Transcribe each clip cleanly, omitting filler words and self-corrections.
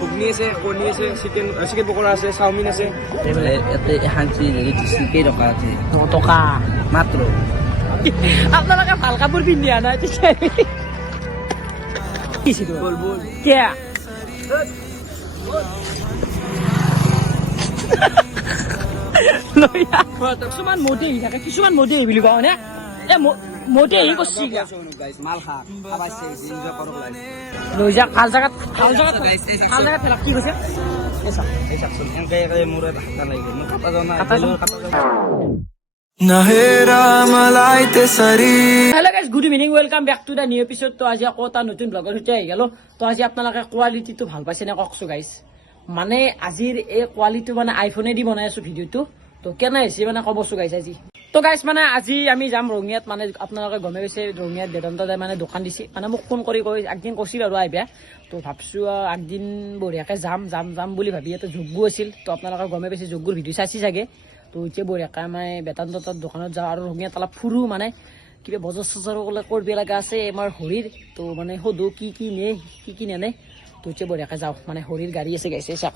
ঘুগনি আছে, কণী আছে, চিকেন পকোড়া আছে, চাওমিন আছে। ইয়াতে এখন কেই টকা আছে? 9 টকা মাত্ৰ। আপোনালোকে ভাল কাপোৰ পিন্ধি অহা নাই কিয় কিছুমান মদে আহি থাকে, কিছুমান মদে আহি বুলি কওঁ নে মদে আহি কৰছি মাল খা খাবা এনজয় কৰক লাগে। লৈ যাক ভাল জাগাত ফেলাক কি কৈছে মোৰ হাতা লাগি মোৰ কাটা যোৱা নাই। Hello' guys, good evening, welcome back to the new episode. তো আজি আকৌ এটা নতুন ব্লগৰ সৈতে আহি গ'লো। তো আজি আপোনালোকে কোৱালিটিটো ভাল পাইছে নে কওকচোন গাইজ। মানে আজিৰ এই কোৱালিটিটো মানে আইফোনেদি বনাই আছো ভিডিঅ'টো। তো কেনে হৈছে মানে ক'বচোন গাইজ আজি। তো গাইজ মানে আজি আমি যাম ৰঙিয়াত। মানে আপোনালোকে গমে পাইছে ৰঙিয়াত বেদান্ত দাই মানে দোকান দিছে। মানে মোক ফোন কৰি একদিন কৈছিল আৰু আহিবা। তো ভাবছো একদিন বঢ়িয়াকে যাম বুলি ভাবি এটা যজ্ঞ আছিল। তো আপোনালোকে গমে পাইছে যজ্ঞৰ ভিডিঅ' চাইছি চাগে। তো এতিয়া বঢ়িয়াকে মানে বেদান্ত তাত দোকানত যাওঁ আৰু ৰঙিয়াত অলপ ফুৰো। মানে কিবা বজাৰ চজাৰ কৰিব লগা আছে আমাৰ হৰিৰ। তো মানে সোধো কি নেনে। তো এতিয়া বঢ়িয়াকে যাওঁ। মানে হৰিৰ গাড়ী আছে গাইছে চাওক,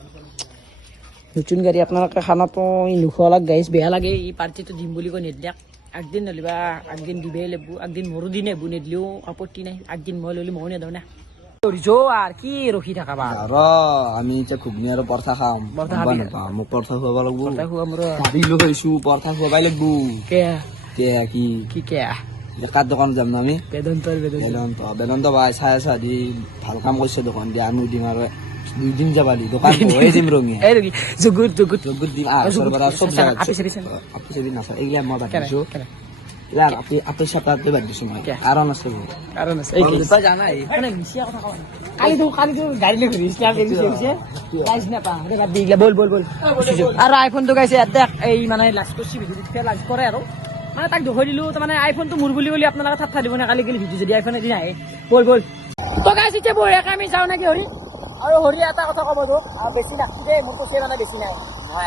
নতুন গাড়ী। আপোনালোকে খানাটো নোখোৱা লাগ গাইছ, বেয়া লাগে। এই পাৰ্টিটো দিম বুলি কৈ নিদিয়াক। একদিন নলিবা একদিন দিবই লাগিব। একদিন মোৰো দি নেবো, নিদিলেও আপত্তি নাই। একদিন মই ললি ময়ো নেদাও না। আর কি ৰখি থাকা বা আমি এতিয়া ঘুগনি আৰু পৰঠা খাম। মোক পৰঠা খুৱাব লাগিব। ভাবিলো কৈছো পৰঠা খুৱাবাই লাগিব। কি কাৰ দোকান যাম ন আমি? বেদান্ত ভাই চাই আছা দি ভাল কাম কৰিছে দোকান দিয়া। আমি দিম আৰু 2 দিন যাবা দি দোকান বহে দিম ৰঙিয়া জগুত দিম। চব জাগা আপি নাচা এইগিলা মই বাদ দিছো। আপেল চাপাতে বাদ দিছো মই। কাৰণ আছে জানাই আৰু আইফোনটো গাইছে দেখ। এই মানে লাজ কৰিছি লাজ কৰে আৰু মানে তাক দেখুৱাই দিলো। তাৰমানে আইফোনটো মোৰ বুলি আপোনালোকে ঠাট্টা দিব নে কালি ভিডিঅ' যদি আইফোন এদিন আহে। বল তো গাইছ এতিয়া বঢ়িয়াকে আমি যাওঁ নেকি হৰি। আৰু হৰি এটা কথা ক'ব তো, বেছি লাগছি দেই মোৰ কৈছে মানে বেছি নাই।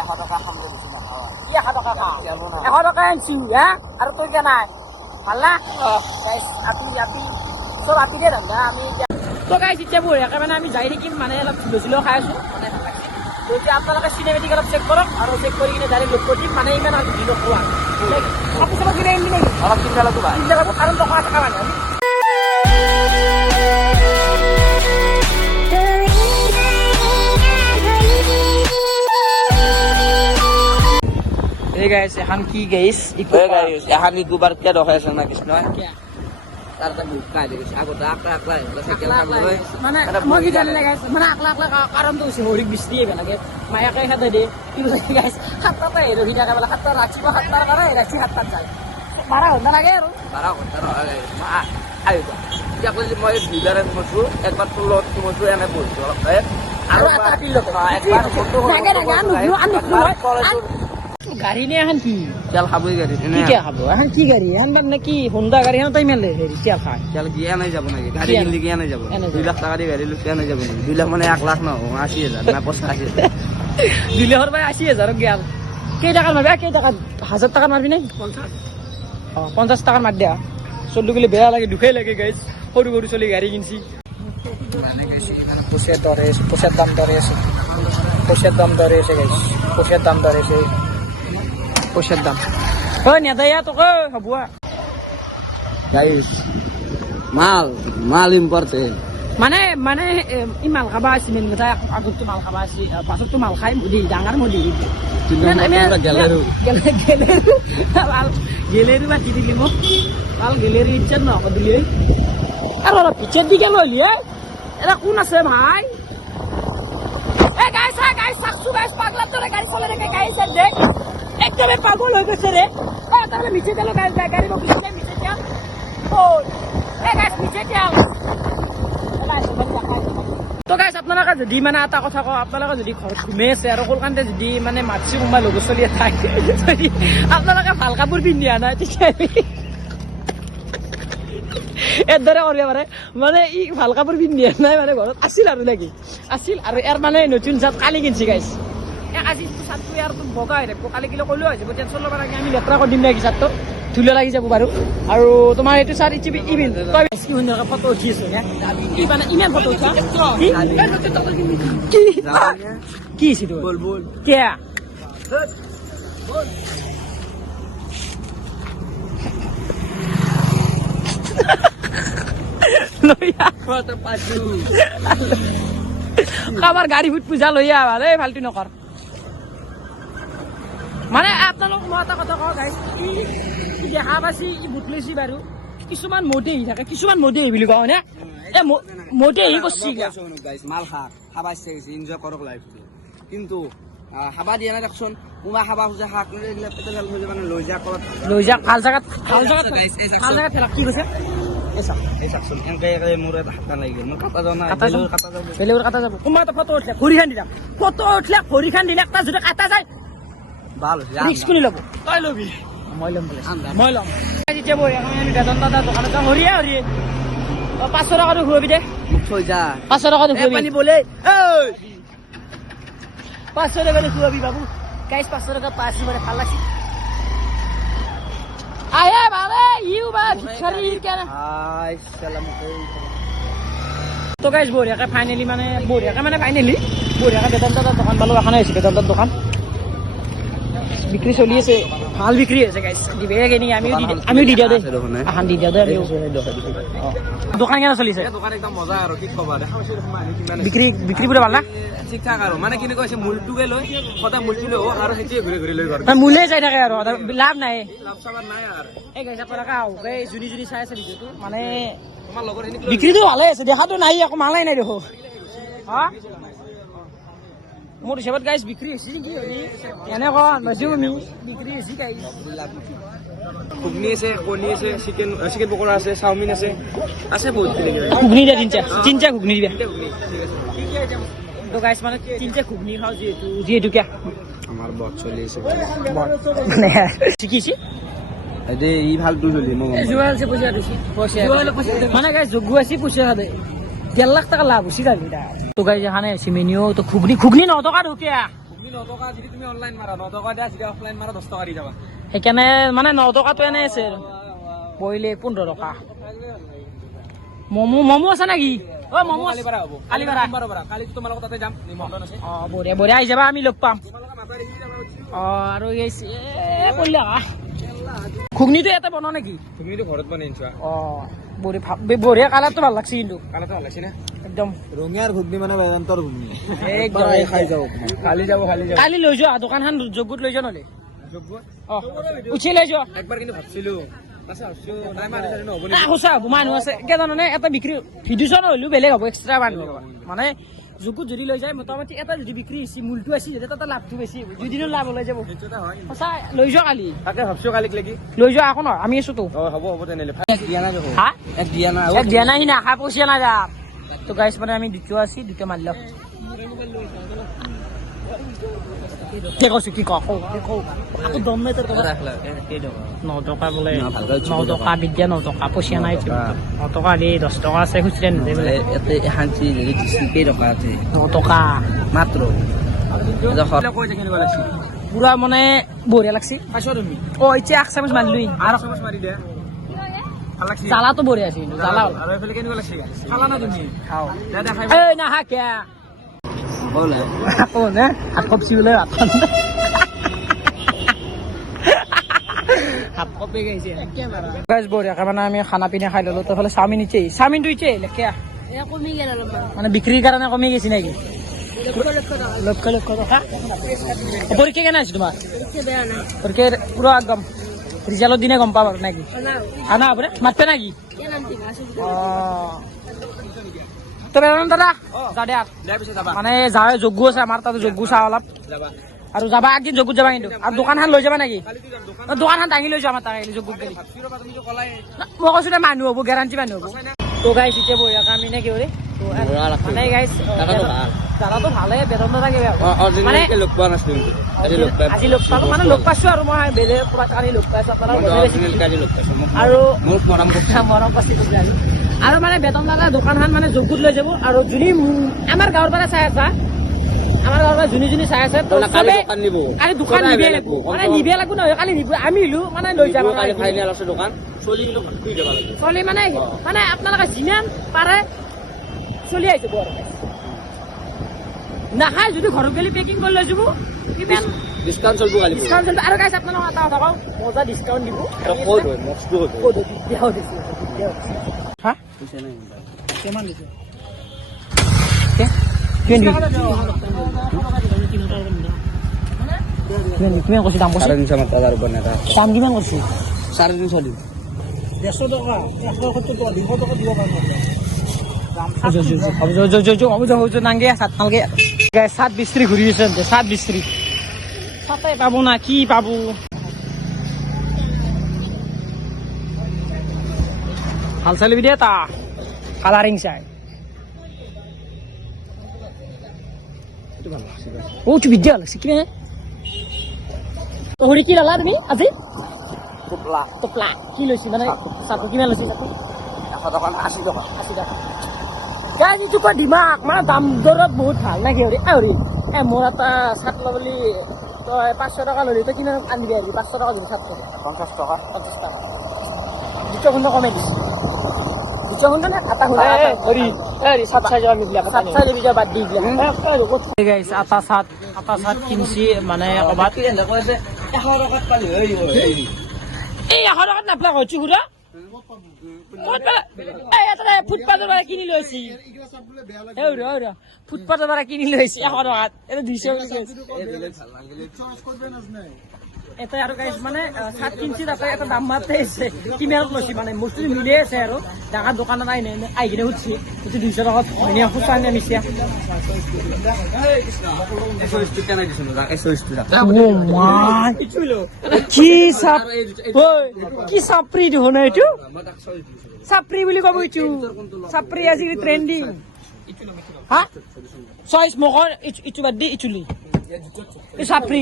100 টকা খাম দে, বেছি নাখাওঁ। কি 100 টকা খা? 100 টকা আনছি হা। আৰু তোৰ কে নাই ভাল না আপি চব আপি দে ধন্দা আমি এতিয়া। তো গাইছ এতিয়া বঢ়িয়াকে মানে আমি যাই থাকিম। মানে অলপ ধুলো খাই আছো মানে ভাল লাগছে। তো এতিয়া আপোনালোকে চিনেমেটিক অলপ চেক কৰক আৰু চেক কৰি কিনে ডাইৰেক্ট লোড কৰি দিম। মানে ইমান আৰু ধুলো খোৱা কাপোৰ চাপোৰ কিনে আনিলি নেকি? অলপ কিনবা লাগিব ভাই। কাৰণ টকা মানে গাইছ এখন কি গাইছ এখন দুবাৰ কিয় দেখাই আছে না কৃষ্ণ তাৰ এটা বুক খাই দিছে আগতে আকলা চাইকেল কাম লৈ মানে মই কি জানিলে গাইছ মানে আকলা কাৰণটো হৈছে হৰিক বিছ দিয়ে লাগে মায়াকে খাতে দিয়ে। কিন্তু গাইছ 7টাত ৰহি থাকে বোলে 7টাত ৰাতিপুৱা 7টাৰ পৰা ৰাতি 7টাত যায় 12 ঘণ্টা লাগে আৰু 12 ঘণ্টা নহয় আহিবা। এতিয়া কৈছে মই দুইবাৰে সোমাইছো, একবাৰ তোৰ লগত সোমাইছো, এনে বহিছো অলপ আৰু গাড়ী নে এখন কি তেল খাবই গাড়ী কি খাব এখন কি গাড়ী এখন মানে কি হোন্দা গাড়ী এখন তাই মেলে হেৰি তেল খায়। তেল গিয়া নাই যাব নাকি? গাড়ী কিনলে গিয়া নাই যাব? 2 লাখ টাকা দি গাড়ী লৈ কিয়া নাই যাব নাকি? 2 লাখ মানে 1 লাখ ন 80,000 না 85,000? 2 লাখৰ পৰা 80,000 গেল। কেই টাকা মাৰবি? কেই টাকা 1000 টাকা মাৰবি নাই? 50 টাকা মাৰ দিয়া। চল্লু গেলে বেয়া লাগে, দুখেই লাগে গাইছ। সৰু চলি গাড়ী কিনছি পইচাৰ দাম দৰে আছে গাইছ। পইচাৰ দাম দৰে আছে, পইচাৰ দাম নেদায়া তোকে হ'ব গাইছ। মাল ইম্পৰ্টেণ্ট মানে ই মাল খাবা আছে। মেইন কথা আগততো মাল খাবা আছে, পাছততো মাল খাই মুদি ডাঙৰ মুদি গেলেৰু বাকি দিলি মোক ভাল গেলেৰু ইচ্ছা নকদিলি আৰু অলপ পিছের দিকে ললি এটা কোন আছে ভাই? চাকচু গাইছ পাগলার তোরে গাড়ি চলে রেখে গাইছ দেখ একদমে পাগল হয়ে গেছে রে। তাহলে নিচে গেল গাড়ি বকিছে নিচে যাও গাইছ নিচে যাও। তো গাইছ আপোনালোকে যদি মানে এটা কথা কওঁ, আপোনালোকে যদি ঘৰত ঘুমে আছে আৰু কলকানতে যদি মানে মাতছি কোনোবা লগৰ চলি থাকে, যদি আপোনালোকে ভাল কাপোৰ পিন্ধি অহা নাই তেতিয়া এদৰে কৰিব পাৰে। মানে ই ভাল কাপোৰ পিন্ধি অহা নাই, মানে ঘৰত আছিল আৰু নেকি আছিল আৰু ইয়াৰ মানে নতুন চাৰ্ট কালি কিনছি গাইছ। আজি চাৰ্টটো ইয়াৰ বগা হৈ থাকিব, কালি কিলো ক'লেও হৈ যাব, টেনশ্যন ল'ব লাগে। আমি লেতেৰা কৰি দিম নেকি চাৰ্টটো? ধুলো লাগি যাব বাৰু আৰু তোমাৰ এইটো চাৰ ইভিন তই কি সুন্দৰ ফটো উঠি আছো কি মানে ইমান ফটো উঠা কি সিটো বল বল কে কাৰোবাৰ গাড়ী ফুট পূজা লৈ আহ ভালে ফাল্টু নকৰ মানে আপোনালোক মই এটা কথা কওঁ গাইছ দেখা পাইছি বুট লৈছি বাৰু কিছুমান মদে আহি থাকে কিছুমান মদে আহি বুলি কওঁ হয়নে এ মদে আহি কৰিছি মাল খাবা ইচ্ছা গৈছে এনজয় কৰক লাইফটো কিন্তু খাবা দিয়া নাই দেখোন কোনোবা খাবা খোজা শাক এইবিলাক পেটে ভাল হৈ মানে লৈ যাক ভাল জাগাত ঠেলাক কি কৈছে এই চাকচোন এনেকে মোৰ এটা হাত লাগি গ'ল মোৰ কাটা যোৱা নাই বেলেগৰ কাটা যাব কোনোবা এটা ফটো উঠলে ভৰি খান দিলাম ফটো উঠলে ভৰি খান দিলে এটা যদি কাটা যায় ভাল ৰিক্স কোনে ল'ব তই ল'বি মই ল'ম মই ল'ম এতিয়া বহি আমি বেতন দাদা দোকানত যাওঁ হৰিয়ে 500 টকাটো খুৱাবি দে মোক থৈ যা 500 টকাটো খুৱাবি পানী বলে 500 টকাটো খুৱাবি বাবু গাইছ 500 টকা পাঁচ মানে ভাল লাগছে আয়ে বাবা ইউ বা ভিখাৰী কেন হাই সালাম তো গাইছ বঢ়িয়াকে ফাইনেলি মানে বঢ়িয়াকে বেতন দাদা দোকান পালো এখন হৈছে বেতন দাদাৰ দোকান বিক্রি চলি আছে ভাল বিক্রি আছে গাইস দিবে কেনি আমিও দি দিও দে আহান দি দিও দে দোকান কেনে চলিছে দোকান একদম মজা আৰু কি কবা দেখা পাইছো কিমান বিক্ৰি পুৰা ভাল না ঠিক ঠাক আৰু মানে কিনে কৈছে মূলটোকে লৈ সদায় মূলটো লৈ আৰু হেতিয়া ঘূৰি লৈ ঘৰ মূলে যাই থাকে আৰু লাভ নাই লাভ চাবাৰ নাই আৰু এই গাইছ আপোনালোকে আহক এই জুনি চাই আছে ভিডিঅ'টো মানে তোমাৰ লগৰ খিনি বিক্ৰিটো ভালে আছে দেখাটো নাই একো মালাই নাই দেখো হা মোৰ হিচাপত গাইছ বিক্ৰি হৈছে নেকি এনে কোৱা নজু আমি বিক্ৰি হৈছে গাইছ ঘুগনি আছে কণী আছে চিকেন পকৰা আছে চাওমিন আছে বহুত ঘুগনি দিয়া তিনটা ঘুগনি দিবা তো গাইছ মানে তিনটা ঘুগনি খাও যিহেতু কিয়া আমাৰ বহুত চলি আছে শিকিছি এদে ই ভালটো চলি মই জুৱাল সে পইচা মানে গাইছ যোগু আছে পইচা দে 1.5 লাখ টাকা লাভ হৈছে গালি তো গাইছ এখানে সিমেনিও তো ঘুগনি 9 টাকা ঢুকিয়া তুমি 9 টকা যদি তুমি অনলাইন মাৰা 9 টকা দিয়া যদি অফলাইন মাৰা 10 টকা দি যাবা সেইকাৰণে মানে 9 টকাটো এনে আছে বইলে 15 টকা মমো আছে নাকি ও মমো কালি পাৰা হ'ব কালি তোমাৰ লগত তাতে যাম নিমন্ত্ৰণ আছে বঢ়িয়া আহি যাবা আমি লগ পাম তোমালোকে মাতা দেখি যাবা আৰু এই কল্লা ঘুগনিটো এটা বনাও নেকি তুমিতো ঘৰত বনাই আনিছা বঢ়িয়া কালাৰটো ভাল লাগছে কিন্তু কালাৰটো ভাল লাগছে না একদম ৰঙিয়াৰ ঘুগনি মানে বেদান্তৰ ঘুগনি একদম খাই যাও কালি লৈ যোৱা দোকানখন যোগগুত লৈ যোৱা নহ'লে যোগ্য উঠি লৈ যোৱা একবাৰ কিন্তু ভাবছিলো সঁচা হ'ব মানুহ আছে কিয় জানানে এটা বিক্ৰী ভিডিঅ' চোৱা নহ'লেও বেলেগ হ'ব এক্সট্ৰা মানুহ মানে যোগগুত যদি লৈ যায় মোটামুটি এটা যদি বিক্ৰী হৈছে মূলটো আছে যদি তাতে লাভটো বেছি হ'ব 2 দিনৰ লাভ ওলাই যাব সঁচা লৈ যোৱা কালি তাকে ভাবছো কালিক লাগি লৈ যোৱা আকৌ নহয় আমি আছোতো হ'ব তেনেহ'লে হা এক দিয়া না দিয়া নাই না খা পইচা না যাম তো গাইছ মানে আমি দ্বিতীয় আছি দুটা মাৰিল কি কওঁ আকৌ দম নাই তোৰ 9 টকা বোলে 9 টকা বিদ্যা 9 টকা পইচা নাই 9 টকা দি 10 টকা আছে খুচৰা নিদে বোলে এখানচি কেই টকা আছে 9 টকা মাত্ৰ পুৰা মানে বঢ়িয়া লাগছি অ এতিয়া 1 চামুচ মাৰিলো আৰু চামুচ মাৰি দে ভাল লাগছে জ্বালাটো বঢ়িয়া আছে কিন্তু জ্বালা আৰু এইফালে কেনেকুৱা লাগছে খালা না তুমি খাও দাদা খাই এই না হা কিয়া আকৌ নে হাত কপচি বোলে হাত কপি গৈছে গাইছ বঢ়িয়াকে মানে আমি খানা পিনা খাই ললো তাহলে চাওমিনটো ইচ্ছে লেখিয়া মানে বিক্রির কারণে কমে গেছি নাকি লক্ষ টকা পরীক্ষা কেন আছে তোমার পরীক্ষা পুরো একদম রিজাল্টের দিনে গম পাবা নাকি আনা আপনি মারতে নাকি তো বেড়ানো দাদা মানে যাওয়া যোগ্য আছে আমার তাতে যোগ্য চা অলপ আৰু যাবা একদিন যোগ্য যাবা কিন্তু আৰু দোকানখন লৈ যাবা নেকি দোকানখন দাঙি লৈ যাম আমাৰ তাকে যোগ্য গেলি মই কৈছো দে মানুহ হ'ব গেৰাণ্টি মানুহ হ'ব তো গাইছ এতিয়া বঢ়িয়াকে আমি নে কি কৰে মানে গাইছ দাদাটো ভালে বেতন থাকে মানে আজি লগ পালো মানে লগ পাইছো আৰু মই বেলেগ ক'ৰবাত কালি লগ পাইছো আৰু মৰম পাইছো আৰু মানে বেতন দাদা দোকানখন মানে যোগ্যত লৈ যাব আৰু যদি আমাৰ গাঁৱৰ পৰা চাই আছা আমাৰ গাঁৱৰ যোনে যোনে চাই আছে তাৰমানে কালি দোকান নিব কালি দোকান নিবে লাগব মানে নিবে লাগব নহয় কালি নিব আমি নিলো মানে লৈ যাম কালি ফাইনেল আছে দোকান চলি কিন্তু খুই যাব লাগিব চলি মানে মানে আপোনালোকে যিমান পাৰে চলি আহিছে বৰ নাখায় যদি ঘৰত গেলি পেকিং কৰি লৈ যাব কিমান ডিসকাউন্ট চলব কালি ডিসকাউন্ট চলব আৰু গাইছ আপোনালোকক এটা কথা কওঁ মজা ডিসকাউন্ট দিব আৰু ক'ত হয় নেক্সট ক'ত হয় ক'ত দিও হা পইচা নাই কিমান দিছে কে কিমান কৈছে দাম কৈছে 350 মাত্ৰা আৰু বনাটা দাম কিমান কৈছে 350 দিম 150 টকা 170 টকা 200 টকা দিব পাৰিম নাংগে সাত নালগে সাত বিস্ত্রি ঘুরি গেছে সাত বিস্ত্রি সাতাই পাবো না কি পাবো হাল চালিবি দে তা কালারিং চাই ও তুই বিদ্যা লাগছে কি হৰি কি লালা তুমি আজি টপলা টপলা কি লৈছি মানে চাকু কিমান লৈছি চাকু 100 টকা 80 টকা 80 টকা গাইজ এইটো কয় দিমাগ মানে দাম দৰত বহুত ভাল না কি হৰি মোৰ এটা চাট ল'বলি তই 500 টকা ল'লি তই কিমান আনিবি আহিবি 500 টকা দিবি চাট 50 টকা 50 টকা দুটা খুন্দা কমাই দিছে দুটা খুন্দা নে আটা খুন্দা হৰি সাত চাই যাবা মিলিয়া সাত চাই যাবি যা বাদ দি দিয়া গাইজ আটা চাট কিনছি মানে কবাত কি এনে কৈছে 100 টকাত পালি হৈ এই 100 টকাত নাপলা হয়ছি খুৰা ফুটপাথৰ পৰা কিনি লৈছি ফুটপাথৰ পৰা কিনি লৈছি 100 টকাত এটা 200 বুলি কৈছে এটা আৰু গাইছ মানে 7 ইঞ্চি তাতে এটা দাম মাতে আছে কিমানত লৈছি মানে বস্তুটো মিলি আছে আৰু ডাঙৰ দোকানত আহি কিনে সুধছি এইটো 200 টকাত হয়নে সঁচা নে মিছা কি চাপৰি দেখোন এইটো চাপৰি বুলি কব এইটো চাপৰি আজিকালি ট্ৰেণ্ডিং হা চইচ মকৰ ইটো বাদ দি ইটুলি এই চাপৰি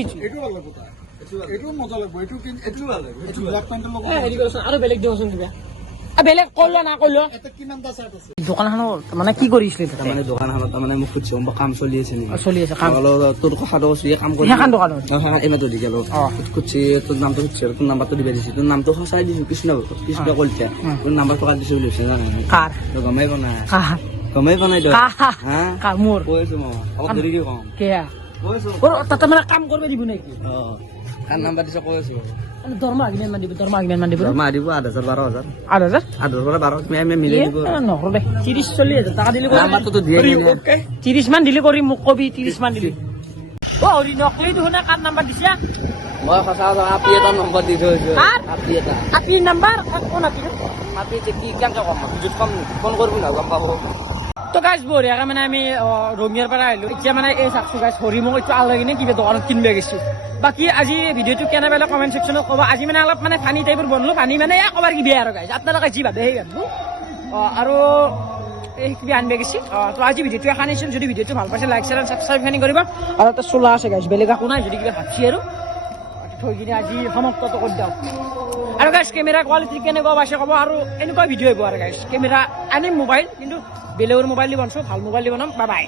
আৰু বেলেগ দিবচোন কিবা বেলেগ কলো না কলো দোকানখনৰ মানে কি কৰিছিলে মানে দোকানখনত মানে মোক খুদছি কাম চলি আছে নেকি চলি আছে কাম তোৰ কথাটো কৈছি কাম কৰি সেইখন দোকানত এমাতো দি গেল খুদছি তোৰ নামটো খুদছি তোৰ নাম্বাৰটো দিবা দিছি তোৰ নামটো সঁচাই দিছো কৃষ্ণ কলিতা তোৰ নাম্বাৰটো কাট দিছো বুলি জানা কাৰ তই গমাই পোৱা নাই কাৰ গমাই পোৱা নাই তই কাৰ মোৰ কৈ আছো মই অলপ দেৰি কি কম কেয়া কৈ আছো তাতে মানে কাম কৰিব দিব নেকি কাৰ নাম্বাৰ দিছ কৈ আছো দৰমহা কিমান মান দিব দৰমহা কিমান মান দিব দৰমহা দিব 8,000 12,000 8,000 8,000 পৰা 12 তুমি আমি মিলাই দিব নকৰো দে 30-40,000 টকা দিলে নাম্বাৰটো দিয়ে নি 30 মান দিলে কৰি মোক কবি 30 মান দিলে অ হৰি নকলি দেখোন কাৰ নাম্বাৰ দিছা মই সঁচা কথা আপি এটা নম্বৰ দি থৈছো কাৰ আপি এটা আপি নাম্বাৰ কোন আপি আপি কি কেনেকে কম য'ত কম ফোন কৰিব না গম পাব তো গাইজ বঢ়িয়াকে মানে আমি ৰঙিয়াৰ পৰা আহিলো এতিয়া মানে এই চাকচু গাইজ হৰি মোক এইটো আল কিনে কিবা দোকানত কিনিব গৈছো বাকী আজি ভিডিঅ'টো কেনে পালে কমেণ্ট ছেকশ্যনত ক'ব আজি মানে অলপ মানে ফানি টাইপৰ বনলো ফানি মানে ক'বাৰ কি বেয়া আৰু গাইজ আপোনালোকে যি ভাবে সেই ভাবো আৰু এই কিবা আনিব গৈছে তো আজি ভিডিঅ'টো এখন আনিছোঁ যদি ভিডিঅ'টো ভাল পাইছে লাইক শ্বেয়াৰ ছাবস্ক্ৰাইব খানি কৰিব আৰু এটা চোলা আছে গাইজ বেলেগ একো নাই যদি কিবা ভাবছি আৰু থৈ কিনে আজি সমাপ্তটো কৰি দিওঁ আৰু গাইজ কেমেৰা কোৱালিটি কেনেকুৱা পাইছে ক'ব আৰু এনেকুৱা ভিডিঅ' আহিব আৰু গাইজ কেমেৰা আনিম মোবাইল কিন্তু বেলেগৰ মোবাইল দি বনাইছোঁ ভাল মোবাইল দি বনাম বাই বাই